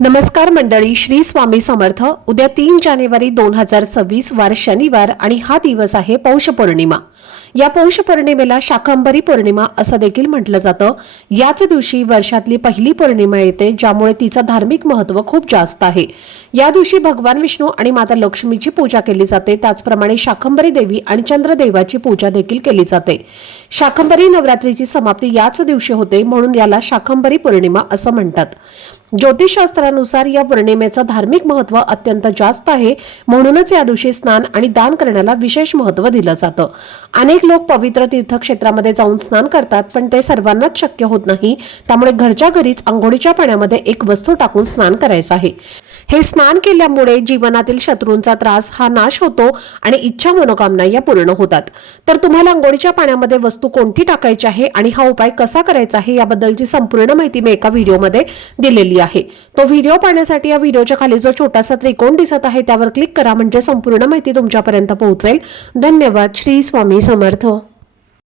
नमस्कार मंडळी, श्री स्वामी समर्थ। उद्या 3 जानेवारी 2026 वार शनिवार आणि हा दिवस आहे पौष पौर्णिमा। या पौष पौर्णिमेला शाकंभरी पौर्णिमा असं देखील म्हटलं जातं। याच दिवशी वर्षातली पहिली पौर्णिमा येते, ज्यामुळे तिचं धार्मिक महत्त्व खूप जास्त आहे। या दिवशी भगवान विष्णू आणि माता लक्ष्मीची पूजा केली जाते। त्याचप्रमाणे शाकंभरी देवी आणि चंद्रदेवाची पूजा देखील केली जाते। शाकंभरी नवरात्रीची समाप्ती याच दिवशी होते, म्हणून याला शाकंभरी पौर्णिमा असं म्हणतात। ज्योतिषशास्त्रानुसार या पौर्णिमेचं धार्मिक महत्त्व अत्यंत जास्त आहे, म्हणूनच या दिवशी स्नान आणि दान करण्याला विशेष महत्त्व दिलं जातं। अनेक लोक पवित्र तीर्थक्षेत्रामध्ये जाऊन स्नान करतात, पण ते सर्वांनाच शक्य होत नाही। त्यामुळे घरच्या घरीच अंघोळीच्या पाण्यामध्ये एक वस्तू टाकून स्नान करायचं आहे। हे स्नान केल्यामुळे जीवनातील शत्रूंचा त्रास हा नाश होतो आणि इच्छा मनोकामना या पूर्ण होतात। तर तुम्हाला अंघोळीच्या पाण्यामध्ये वस्तू कोणती टाकायची आहे आणि हा उपाय कसा करायचा आहे याबद्दलची संपूर्ण माहिती मी एका व्हिडिओमध्ये दिलेली आहे। तो व्हिडिओ पाहण्यासाठी या व्हिडिओच्या खाली जो छोटासा त्रिकोण दिसत आहे त्यावर क्लिक करा, म्हणजे संपूर्ण माहिती तुमच्यापर्यंत पोहोचेल। धन्यवाद। श्री स्वामी समर्थ।